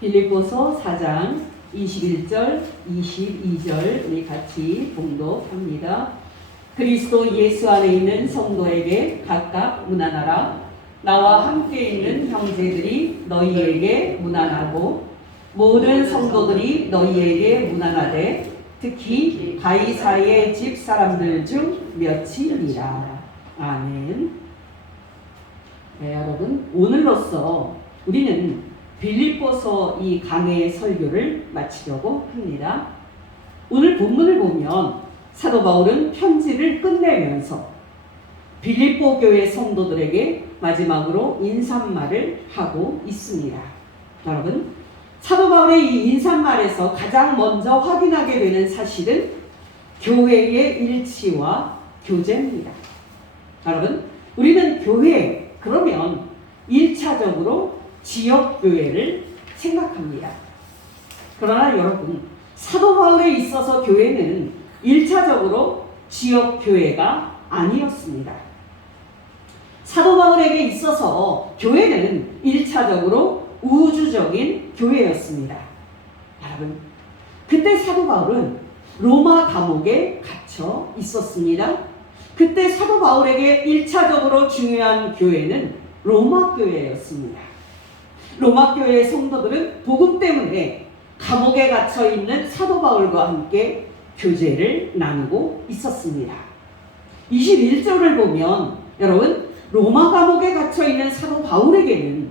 빌립보서 4장 21절, 22절 우리 같이 봉독합니다. 그리스도 예수 안에 있는 성도에게 각각 문안하라. 나와 함께 있는 형제들이 너희에게 문안하고 모든 성도들이 너희에게 문안하되 특히 가이사의 집 사람들 중 몇이니라. 아멘. 네, 여러분, 오늘로써 우리는 빌립보서 이 강해의 설교를 마치려고 합니다. 오늘 본문을 보면 사도 바울은 편지를 끝내면서 빌립보 교회 성도들에게 마지막으로 인사말을 하고 있습니다. 여러분, 사도 바울의 이 인사말에서 가장 먼저 확인하게 되는 사실은 교회의 일치와 교제입니다. 여러분, 우리는 교회 그러면 1차적으로 지역교회를 생각합니다. 그러나 여러분, 사도 바울에 있어서 교회는 1차적으로 지역교회가 아니었습니다. 사도 바울에게 있어서 교회는 1차적으로 우주적인 교회였습니다. 여러분, 그때 사도 바울은 로마 감옥에 갇혀 있었습니다. 그때 사도 바울에게 1차적으로 중요한 교회는 로마 교회였습니다. 로마 교회의 성도들은 복음 때문에 감옥에 갇혀 있는 사도 바울과 함께 교제를 나누고 있었습니다. 21절을 보면 여러분, 로마 감옥에 갇혀 있는 사도 바울에게는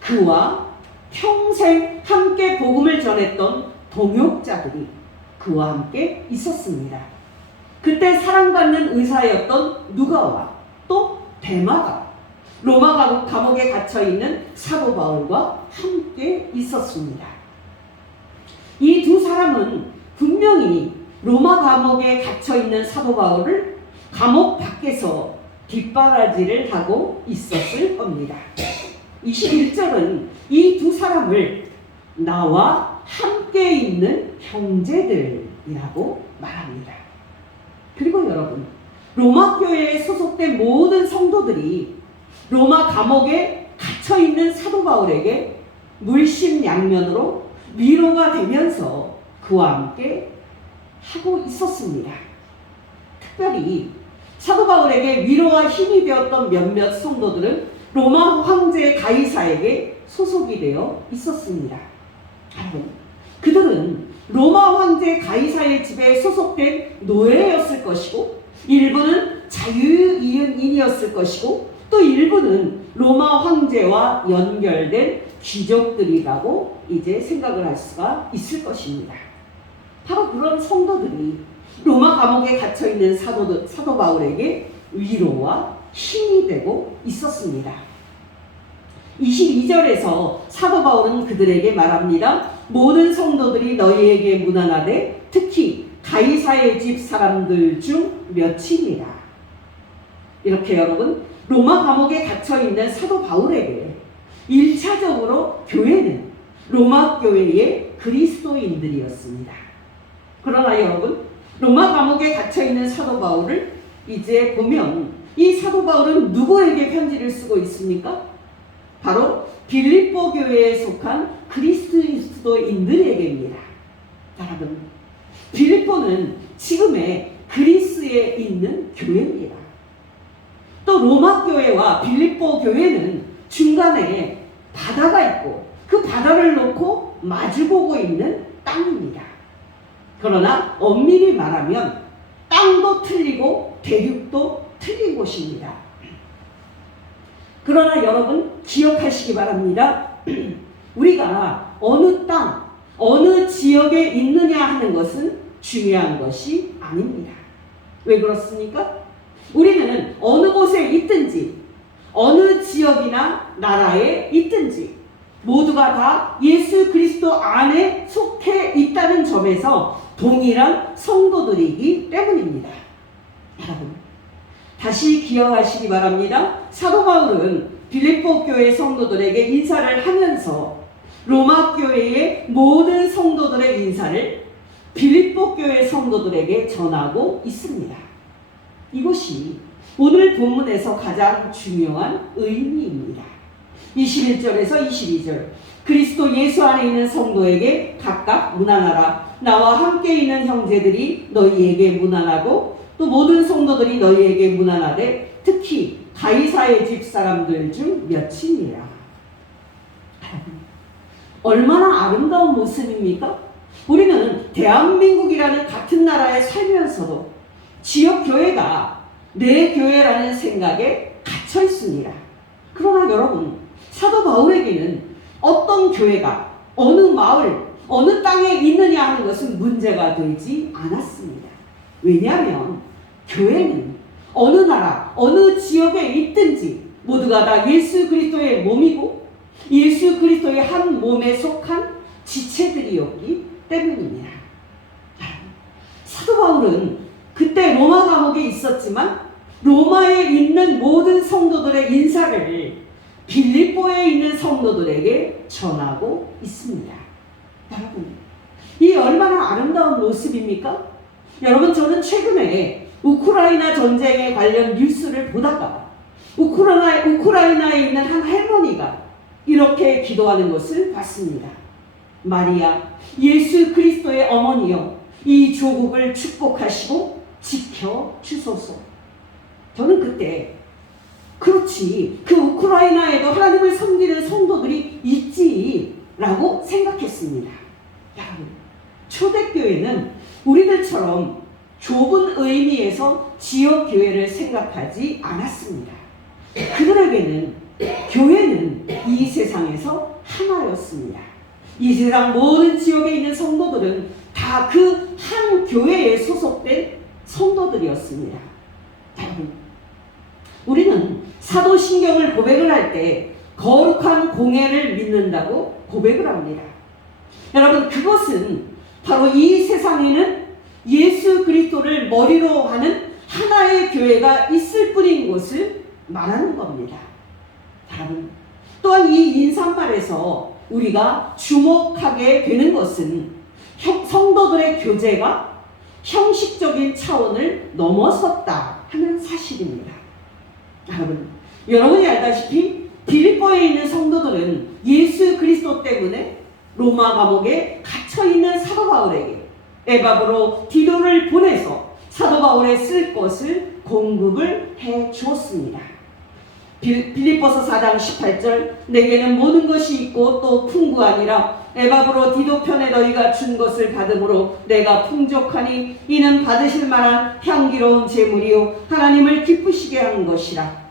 그와 평생 함께 복음을 전했던 동역자들이 그와 함께 있었습니다. 그때 사랑받는 의사였던 누가와 또 데마가 로마 감옥에 갇혀 있는 사도 바울과 함께 있었습니다. 이 두 사람은 분명히 로마 감옥에 갇혀 있는 사도 바울을 감옥 밖에서 뒷바라지를 하고 있었을 겁니다. 21절은 이 두 사람을 나와 함께 있는 형제들이라고 말합니다. 그리고 여러분, 로마 교회에 소속된 모든 성도들이 로마 감옥에 갇혀 있는 사도 바울에게 물심양면으로 위로가 되면서 그와 함께 하고 있었습니다. 특별히 사도 바울에게 위로와 힘이 되었던 몇몇 성도들은 로마 황제 가이사에게 소속이 되어 있었습니다. 여러분, 그들은 로마 황제 가이사의 집에 소속된 노예였을 것이고, 일부는 자유이은인이었을 것이고, 또 일부는 로마 황제와 연결된 귀족들이라고 이제 생각을 할 수가 있을 것입니다. 바로 그런 성도들이 로마 감옥에 갇혀 있는 사도 바울에게 위로와 힘이 되고 있었습니다. 22절에서 사도 바울은 그들에게 말합니다. 모든 성도들이 너희에게 문안하되 특히 가이사의 집 사람들 중 몇이니라. 이렇게 여러분, 로마 감옥에 갇혀 있는 사도 바울에게 1차적으로 교회는 로마 교회의 그리스도인들이었습니다. 그러나 여러분, 로마 감옥에 갇혀 있는 사도 바울을 이제 보면 이 사도 바울은 누구에게 편지를 쓰고 있습니까? 바로 빌립보 교회에 속한 그리스도인들에게입니다. 여러분, 빌립보는 지금의 그리스에 있는 교회입니다. 또 로마 교회와 빌립보 교회는 중간에 바다가 있고 그 바다를 놓고 마주보고 있는 땅입니다. 그러나 엄밀히 말하면 땅도 틀리고 대륙도 틀린 곳입니다. 그러나 여러분, 기억하시기 바랍니다. 우리가 어느 땅, 어느 지역에 있느냐 하는 것은 중요한 것이 아닙니다. 왜 그렇습니까? 우리는 어느 곳에 있든지 어느 지역이나 나라에 있든지 모두가 다 예수 그리스도 안에 속해 있다는 점에서 동일한 성도들이기 때문입니다. 여러분, 다시 기억하시기 바랍니다. 사도 바울은 빌립보 교회 성도들에게 인사를 하면서 로마 교회의 모든 성도들의 인사를 빌립보 교회 성도들에게 전하고 있습니다. 이것이 오늘 본문에서 가장 중요한 의미입니다. 21절에서 22절. 그리스도 예수 안에 있는 성도에게 각각 문안하라. 나와 함께 있는 형제들이 너희에게 문안하고 또 모든 성도들이 너희에게 문안하되 특히 가이사의 집 사람들 중 몇이니라. 얼마나 아름다운 모습입니까? 우리는 대한민국이라는 같은 나라에 살면서도 지역 교회가 내 교회라는 생각에 갇혀 있습니다. 그러나 여러분, 사도 바울에게는 어떤 교회가 어느 마을, 어느 땅에 있느냐 하는 것은 문제가 되지 않았습니다. 왜냐하면 교회는 어느 나라, 어느 지역에 있든지 모두가 다 예수 그리스도의 몸이고 예수 그리스도의 한 몸에 속한 지체들이었기 때문입니다. 사도 바울은 그때 로마 감옥에 있었지만 로마에 있는 모든 성도들의 인사를 빌립보에 있는 성도들에게 전하고 있습니다. 여러분, 이 얼마나 아름다운 모습입니까? 여러분, 저는 최근에 우크라이나 전쟁에 관련 뉴스를 보다가 우크라이나에 있는 한 할머니가 이렇게 기도하는 것을 봤습니다. 마리아, 예수 그리스도의 어머니여, 이 조국을 축복하시고 지켜주소서. 저는 그때 그렇지, 그 우크라이나에도 하나님을 섬기는 성도들이 있지라고 생각했습니다. 여러분, 초대교회는 우리들처럼 좁은 의미에서 지역교회를 생각하지 않았습니다. 그들에게는 교회는 이 세상에서 하나였습니다. 이 세상 모든 지역에 있는 성도들은 다 그 한 교회에 소속된 성도들이었습니다. 여러분, 우리는 사도신경을 고백을 할 때 거룩한 공예를 믿는다고 고백을 합니다. 여러분, 그것은 바로 이 세상에는 예수 그리스도를 머리로 하는 하나의 교회가 있을 뿐인 것을 말하는 겁니다. 여러분, 또한 이 인사말에서 우리가 주목하게 되는 것은 성도들의 교제가 형식적인 차원을 넘어섰다 하는 사실입니다. 여러분이 알다시피 빌립보에 있는 성도들은 예수 그리스도 때문에 로마 감옥에 갇혀있는 사도 바울에게 에바브로 디도를 보내서 사도 바울에 쓸 것을 공급을 해 주었습니다. 빌립보서 4장 18절, 내게는 모든 것이 있고 또 풍부하니라. 에바브로 디도 편에 너희가 준 것을 받음으로 내가 풍족하니 이는 받으실 만한 향기로운 제물이요 하나님을 기쁘시게 한 것이라.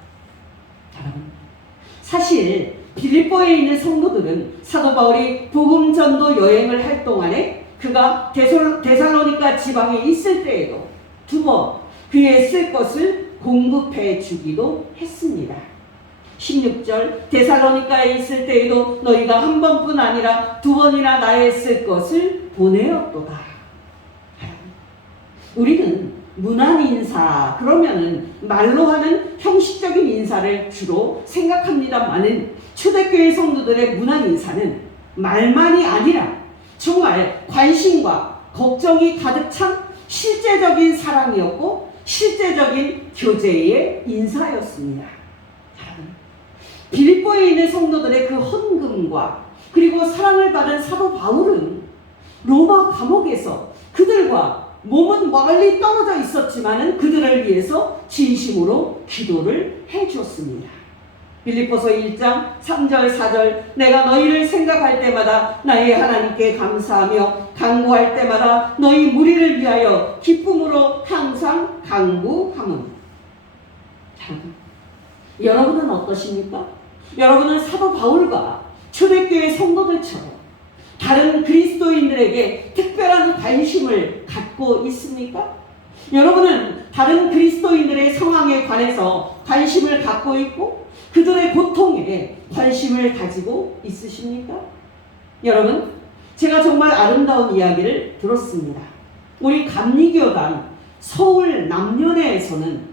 사실 빌립보에 있는 성도들은 사도 바울이 복음 전도 여행을 할 동안에 그가 데살로니가 지방에 있을 때에도 2번 그의 쓸 것을 공급해 주기도 했습니다. 16절, 데살로니가에 있을 때에도 너희가 한 번뿐 아니라 2번이나 나의 쓸 것을 보내었도다. 우리는 문안 인사, 그러면은 말로 하는 형식적인 인사를 주로 생각합니다만은 초대교회 성도들의 문안 인사는 말만이 아니라 정말 관심과 걱정이 가득 찬 실제적인 사랑이었고 실제적인 교제의 인사였습니다. 빌립보에 있는 성도들의 그 헌금과 그리고 사랑을 받은 사도 바울은 로마 감옥에서 그들과 몸은 멀리 떨어져 있었지만은 그들을 위해서 진심으로 기도를 해 주었습니다. 빌립보서 1장 3절 4절, 내가 너희를 생각할 때마다 나의 하나님께 감사하며 간구할 때마다 너희 무리를 위하여 기쁨으로 항상 간구하노니. 여러분은 어떠십니까? 여러분은 사도 바울과 초대교회 성도들처럼 다른 그리스도인들에게 특별한 관심을 갖고 있습니까? 여러분은 다른 그리스도인들의 상황에 관해서 관심을 갖고 있고 그들의 고통에 관심을 가지고 있으십니까? 여러분, 제가 정말 아름다운 이야기를 들었습니다. 우리 감리교단 서울 남연회에서는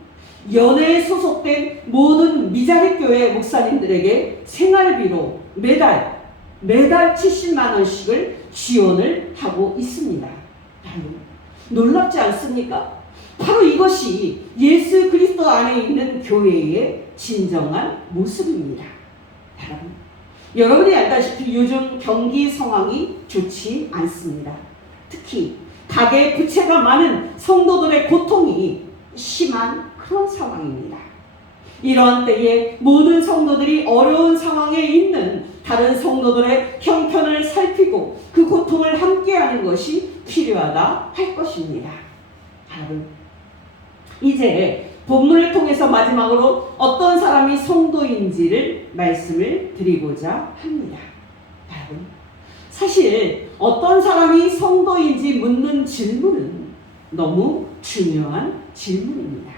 연회에 소속된 모든 미자립교회 목사님들에게 생활비로 매달 70만 원씩을 지원을 하고 있습니다. 놀랍지 않습니까? 바로 이것이 예수 그리스도 안에 있는 교회의 진정한 모습입니다. 여러분이 알다시피 요즘 경기 상황이 좋지 않습니다. 특히 가계 부채가 많은 성도들의 고통이 심한 그런 상황입니다. 이러한 때에 모든 성도들이 어려운 상황에 있는 다른 성도들의 형편을 살피고 그 고통을 함께하는 것이 필요하다 할 것입니다. 여러분, 이제 본문을 통해서 마지막으로 어떤 사람이 성도인지를 말씀을 드리고자 합니다. 여러분, 사실 어떤 사람이 성도인지 묻는 질문은 너무 중요한 질문입니다.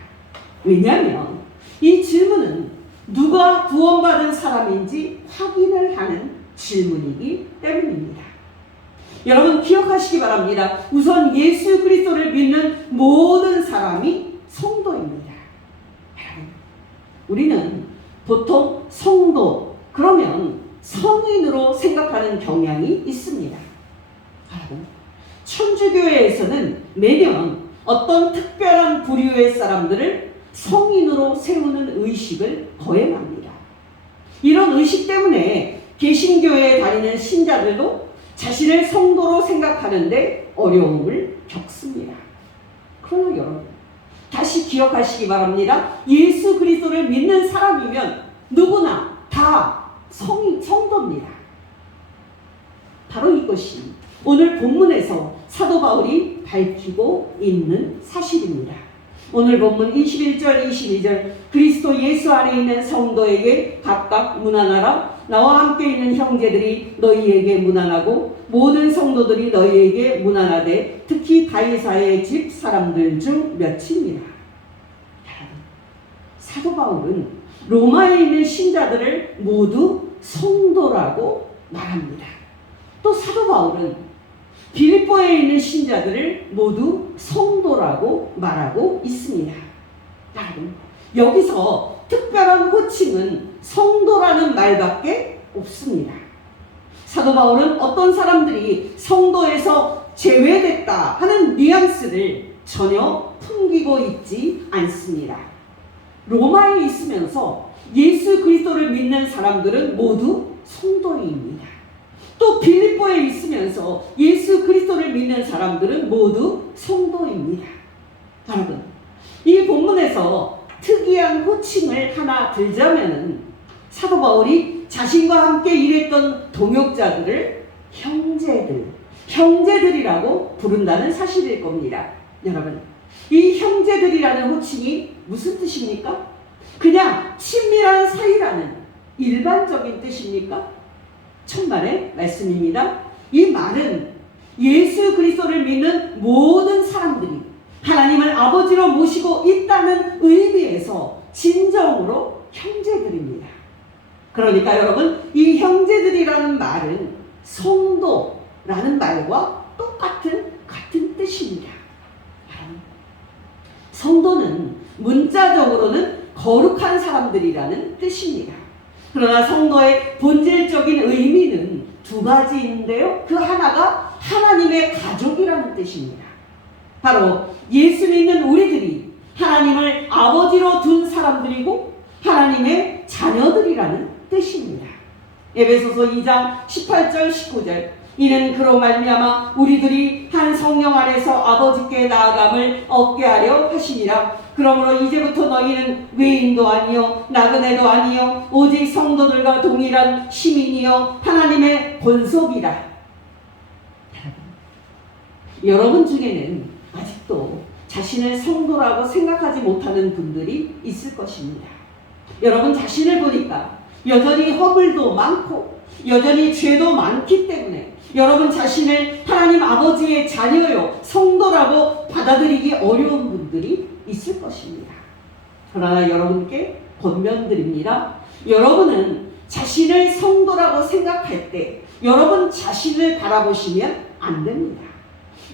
왜냐하면 이 질문은 누가 구원받은 사람인지 확인을 하는 질문이기 때문입니다. 여러분 기억하시기 바랍니다. 우선 예수 그리스도를 믿는 모든 사람이 성도입니다. 우리는 보통 성도 그러면 성인으로 생각하는 경향이 있습니다. 천주교회에서는 매년 어떤 특별한 부류의 사람들을 성인으로 세우는 의식을 거행합니다. 이런 의식 때문에 개신교회에 다니는 신자들도 자신을 성도로 생각하는데 어려움을 겪습니다. 그러나 여러분, 다시 기억하시기 바랍니다. 예수 그리스도를 믿는 사람이면 누구나 다 성도입니다. 바로 이것이 오늘 본문에서 사도 바울이 밝히고 있는 사실입니다. 오늘 본문 21절 22절 그리스도 예수 안에 있는 성도에게 각각 문안하라. 나와 함께 있는 형제들이 너희에게 문안하고 모든 성도들이 너희에게 문안하되 특히 다이사의 집 사람들 중 몇입니다. 사도 바울은 로마에 있는 신자들을 모두 성도라고 말합니다. 또 사도 바울은 빌립보에 있는 신자들을 모두 성도라고 말하고 있습니다. 여러분, 여기서 특별한 호칭은 성도라는 말밖에 없습니다. 사도 바울은 어떤 사람들이 성도에서 제외됐다 하는 뉘앙스를 전혀 풍기고 있지 않습니다. 로마에 있으면서 예수 그리스도를 믿는 사람들은 모두 성도입니다. 또 빌립보에 있으면서 예수 그리스도를 믿는 사람들은 모두 성도입니다. 여러분, 이 본문에서 특이한 호칭을 하나 들자면은 사도 바울이 자신과 함께 일했던 동역자들을 형제들이라고 부른다는 사실일 겁니다. 여러분, 이 형제들이라는 호칭이 무슨 뜻입니까? 그냥 친밀한 사이라는 일반적인 뜻입니까? 천만의 말씀입니다. 이 말은 예수 그리스도를 믿는 모든 사람들이 하나님을 아버지로 모시고 있다는 의미에서 진정으로 형제들입니다. 그러니까 여러분, 이 형제들이라는 말은 성도라는 말과 같은 뜻입니다. 성도는 문자적으로는 거룩한 사람들이라는 뜻입니다. 그러나 성도의 본질적인 의미는 두 가지인데요. 그 하나가 하나님의 가족이라는 뜻입니다. 바로 예수 믿는 우리들이 하나님을 아버지로 둔 사람들이고 하나님의 자녀들이라는 뜻입니다. 에베소서 2장 18절 19절 이는 그로 말미암아 우리들이 한 성령 안에서 아버지께 나아감을 얻게 하려 하시니라. 그러므로 이제부터 너희는 외인도 아니요 나그네도 아니요 오직 성도들과 동일한 시민이요 하나님의 본속이라. 여러분 중에는 아직도 자신을 성도라고 생각하지 못하는 분들이 있을 것입니다. 여러분 자신을 보니까 여전히 허물도 많고 여전히 죄도 많기 때문에 여러분 자신을 하나님 아버지의 자녀요 성도라고 받아들이기 어려운 분들이 있을 것입니다. 그러나 여러분께 권면드립니다. 여러분은 자신을 성도라고 생각할 때 여러분 자신을 바라보시면 안 됩니다.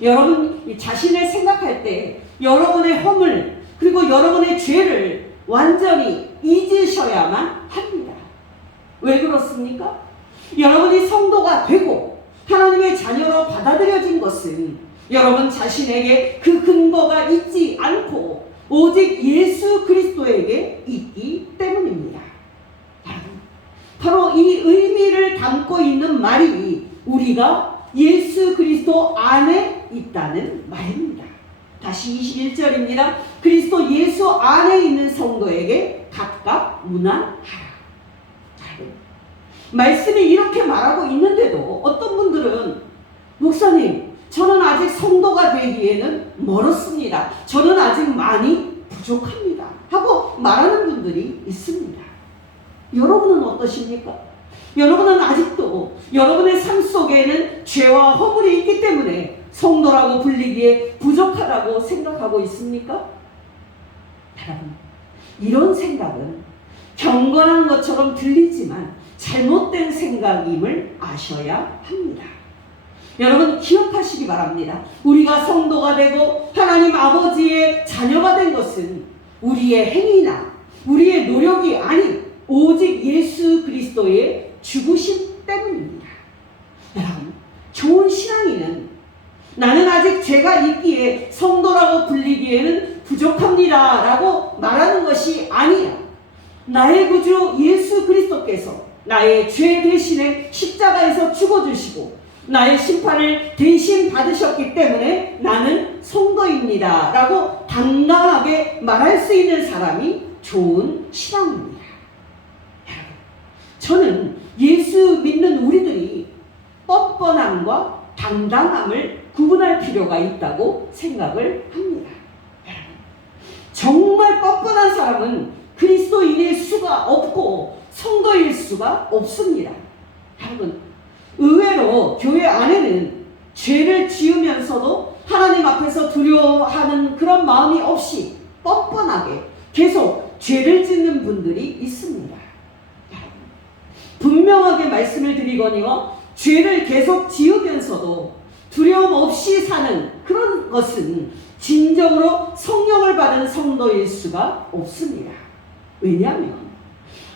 여러분 자신을 생각할 때 여러분의 허물 그리고 여러분의 죄를 완전히 잊으셔야만 합니다. 왜 그렇습니까? 여러분이 성도가 되고 하나님의 자녀로 받아들여진 것은 여러분 자신에게 그 근거가 있지 않고 오직 예수 그리스도에게 있기 때문입니다. 바로 이 의미를 담고 있는 말이 우리가 예수 그리스도 안에 있다는 말입니다. 다시 21절입니다. 그리스도 예수 안에 있는 성도에게 각각 문안하라. 말씀이 이렇게 말하고 있는데도 어떤 분들은 목사님, 저는 아직 성도가 되기에는 멀었습니다. 저는 아직 많이 부족합니다. 하고 말하는 분들이 있습니다. 여러분은 어떠십니까? 여러분은 아직도 여러분의 삶 속에는 죄와 허물이 있기 때문에 성도라고 불리기에 부족하다고 생각하고 있습니까? 여러분, 이런 생각은 경건한 것처럼 들리지만 잘못된 생각임을 아셔야 합니다. 여러분 기억하시기 바랍니다. 우리가 성도가 되고 하나님 아버지의 자녀가 된 것은 우리의 행위나 우리의 노력이 아닌 오직 예수 그리스도의 죽으심 때문입니다. 여러분, 좋은 신앙인은 나는 아직 죄가 있기에 성도라고 불리기에는 부족합니다 라고 말하는 것이 아니야. 나의 구주 예수 그리스도께서 나의 죄 대신에 십자가에서 죽어주시고 나의 심판을 대신 받으셨기 때문에 나는 성도입니다 라고 당당하게 말할 수 있는 사람이 좋은 신앙입니다. 여러분, 저는 예수 믿는 우리들이 뻔뻔함과 당당함을 구분할 필요가 있다고 생각을 합니다. 정말 뻔뻔한 사람은 그리스도인일 수가 없고 성도일 수가 없습니다. 여러분, 의외로 교회 안에는 죄를 지으면서도 하나님 앞에서 두려워하는 그런 마음이 없이 뻔뻔하게 계속 죄를 짓는 분들이 있습니다. 분명하게 말씀을 드리거니와 죄를 계속 지으면서도 두려움 없이 사는 그런 것은 진정으로 성령을 받은 성도일 수가 없습니다. 왜냐하면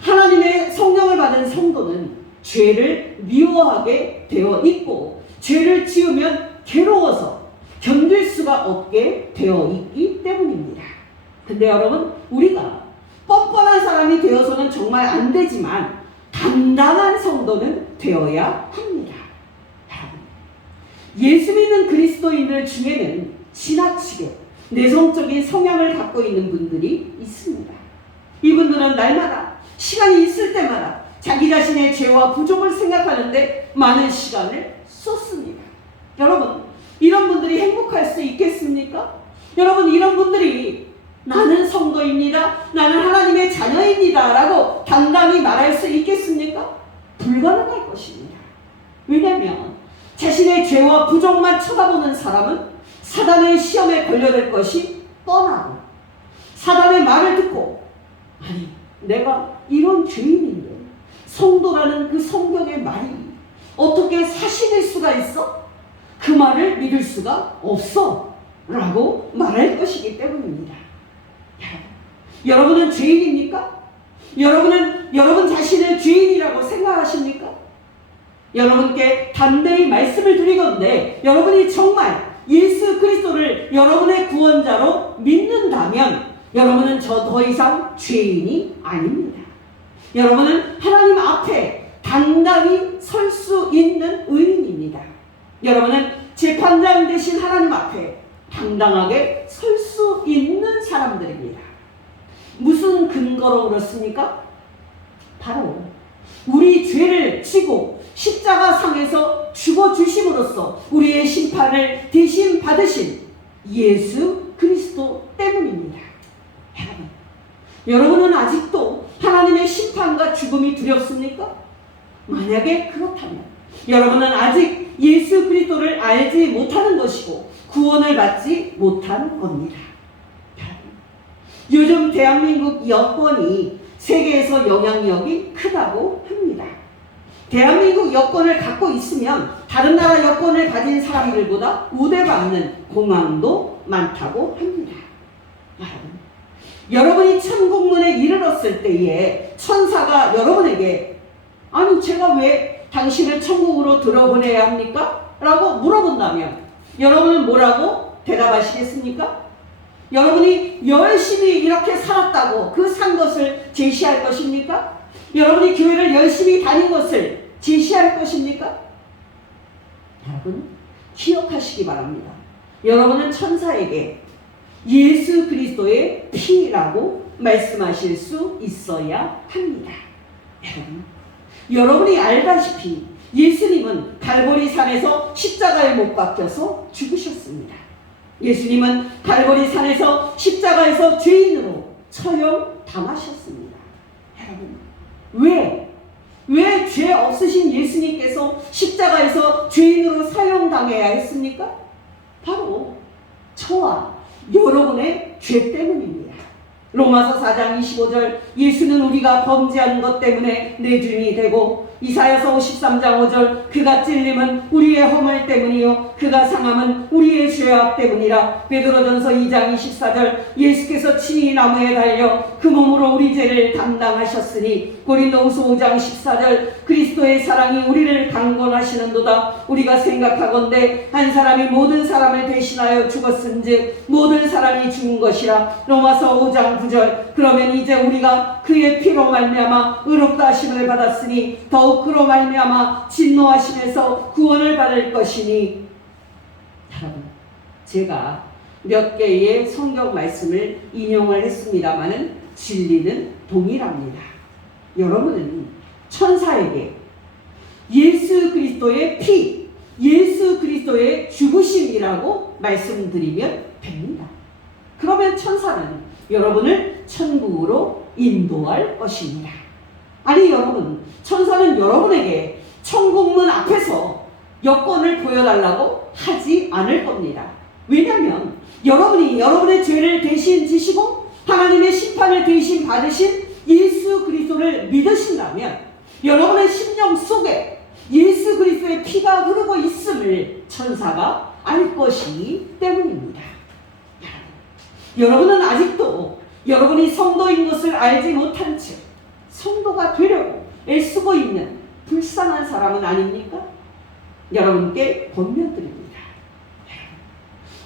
하나님의 성령을 받은 성도는 죄를 미워하게 되어 있고 죄를 지으면 괴로워서 견딜 수가 없게 되어 있기 때문입니다. 근데 여러분, 우리가 뻔뻔한 사람이 되어서는 정말 안 되지만 당당한 성도는 되어야 합니다. 예수 믿는 그리스도인들 중에는 지나치게 내성적인 성향을 갖고 있는 분들이 있습니다. 이분들은 날마다 시간이 있을 때마다 자기 자신의 죄와 부족을 생각하는데 많은 시간을 쏟습니다. 여러분, 이런 분들이 행복할 수 있겠습니까? 여러분, 이런 분들이 나는 성도입니다, 나는 하나님의 자녀입니다 라고 당당히 말할 수 있겠습니까? 불가능할 것입니다. 왜냐하면 자신의 죄와 부족만 쳐다보는 사람은 사단의 시험에 걸려들 것이 뻔하고, 사단의 말을 듣고 아니 내가 이런 죄인인데 성도라는 그 성경의 말이 어떻게 사실일 수가 있어? 그 말을 믿을 수가 없어 라고 말할 것이기 때문입니다. 여러분은 죄인입니까? 여러분 자신을 죄인이라고 생각하십니까? 여러분께 담대히 말씀을 드리건대 여러분이 정말 예수 그리스도를 여러분의 구원자로 믿는다면 여러분은 저 더 이상 죄인이 아닙니다. 여러분은 하나님 앞에 당당히 설 수 있는 의인입니다. 여러분은 재판장 되신 하나님 앞에 당당하게 설 수 있는 사람들입니다. 무슨 근거로 그렇습니까? 바로 우리 죄를 지고 십자가 상에서 죽어주심으로써 우리의 심판을 대신 받으신 예수 그리스도 때문입니다. 여러분은 아직도 하나님의 심판과 죽음이 두렵습니까? 만약에 그렇다면 여러분은 아직 예수 그리스도를 알지 못하는 것이고 구원을 받지 못하는 겁니다. 요즘 대한민국 여권이 세계에서 영향력이 크다고 합니다. 대한민국 여권을 갖고 있으면 다른 나라 여권을 가진 사람들보다 우대받는 공항도 많다고 합니다. 여러분이 천국문에 이르렀을 때에 천사가 여러분에게 아니 제가 왜 당신을 천국으로 들어보내야 합니까? 라고 물어본다면 여러분은 뭐라고 대답하시겠습니까? 여러분이 열심히 이렇게 살았다고 그 산 것을 제시할 것입니까? 여러분이 교회를 열심히 다닌 것을 제시할 것입니까? 여러분 기억하시기 바랍니다. 여러분은 천사에게 예수 그리스도의 피라고 말씀하실 수 있어야 합니다. 여러분이 알다시피 예수님은 갈보리 산에서 십자가에 못 박혀서 죽으셨습니다. 예수님은 갈보리 산에서 십자가에서 죄인으로 처형 당하셨습니다. 여러분 왜 죄 없으신 예수님께서 십자가에서 죄인으로 사형당해야 했습니까? 바로 저와 여러분의 죄 때문입니다. 로마서 4장 25절 예수는 우리가 범죄한 것 때문에 내 주인이 되고 이사야서 53장 5절 그가 찔림은 우리의 허물 때문이요 그가 상함은 우리의 죄악 때문이라. 베드로전서 2장 24절 예수께서 친히 나무에 달려 그 몸으로 우리 죄를 담당하셨으니. 고린도후서 5장 14절 그리스도의 사랑이 우리를 강권하시는도다. 우리가 생각하건대 한 사람이 모든 사람을 대신하여 죽었은즉 모든 사람이 죽은 것이라. 로마서 5장 9절 그러면 이제 우리가 그의 피로 말미암아 의롭다 하심을 받았으니 더욱 그로 말미암아 진노하심에서 구원을 받을 것이니. 여러분 제가 몇 개의 성경 말씀을 인용을 했습니다마는 진리는 동일합니다. 여러분은 천사에게 예수 그리스도의 피, 예수 그리스도의 죽으심이라고 말씀드리면 됩니다. 그러면 천사는 여러분을 천국으로 인도할 것입니다. 아니 여러분, 천사는 여러분에게 천국문 앞에서 여권을 보여달라고 하지 않을 겁니다. 왜냐하면 여러분이 여러분의 죄를 대신 지시고 하나님의 심판을 대신 받으신 예수 그리스도를 믿으신다면 여러분의 심령 속에 예수 그리스도의 피가 흐르고 있음을 천사가 알 것이기 때문입니다. 여러분은 아직도 여러분이 성도인 것을 알지 못한 채 성도가 되려고 애쓰고 있는 불쌍한 사람은 아닙니까? 여러분께 권면드립니다.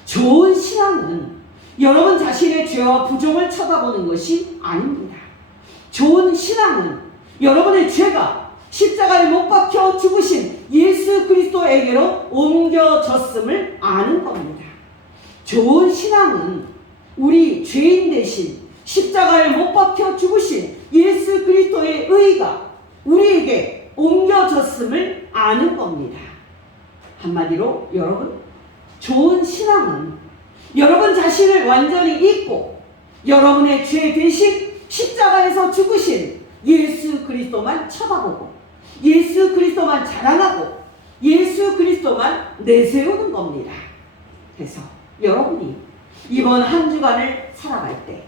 좋은 신앙은 여러분 자신의 죄와 부족을 쳐다보는 것이 아닙니다. 좋은 신앙은 여러분의 죄가 십자가에 못 박혀 죽으신 예수 그리스도에게로 옮겨졌음을 아는 겁니다. 좋은 신앙은 우리 죄인 대신 십자가에 못 박혀 죽으신 예수 그리스도의 의가 우리에게 옮겨졌음을 아는 겁니다. 한마디로 여러분, 좋은 신앙은 여러분 자신을 완전히 잊고 여러분의 죄 대신 십자가에서 죽으신 예수 그리스도만 쳐다보고 예수 그리스도만 자랑하고 예수 그리스도만 내세우는 겁니다. 그래서 여러분이 이번 한 주간을 살아갈 때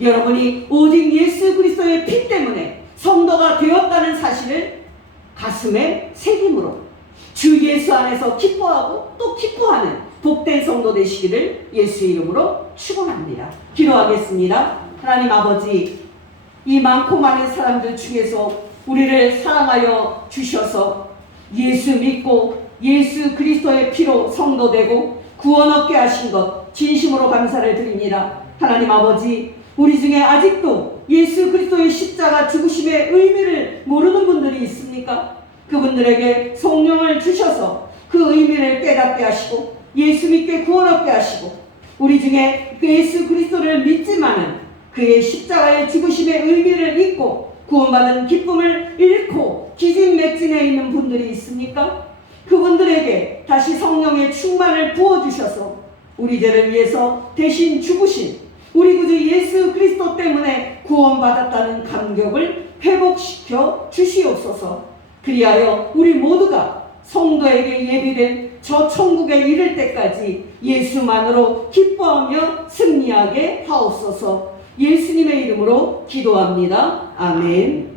여러분이 오직 예수 그리스도의 피 때문에 성도가 되었다는 사실을 가슴에 새김으로 주 예수 안에서 기뻐하고 또 기뻐하는 복된 성도 되시기를 예수 이름으로 축원합니다. 기도하겠습니다. 하나님 아버지, 이 많고 많은 사람들 중에서 우리를 사랑하여 주셔서 예수 믿고 예수 그리스도의 피로 성도 되고 구원 얻게 하신 것 진심으로 감사를 드립니다. 하나님 아버지, 우리 중에 아직도 예수 그리스도의 십자가 죽으심의 의미를 모르는 분들이 있습니까? 그분들에게 성령을 주셔서 그 의미를 깨닫게 하시고 예수 믿게 구원 얻게 하시고, 우리 중에 예수 그리스도를 믿지만은 그의 십자가의 죽으심의 의미를 잊고 구원받은 기쁨을 잃고 기진맥진해 있는 분들이 있습니까? 그분들에게 다시 성령의 충만을 부어주셔서 우리 죄를 위해서 대신 죽으신 우리 구주 예수 그리스도 때문에 구원받았다는 감격을 회복시켜 주시옵소서. 그리하여 우리 모두가 성도에게 예비된 저 천국에 이를 때까지 예수만으로 기뻐하며 승리하게 하옵소서. 예수님의 이름으로 기도합니다. 아멘.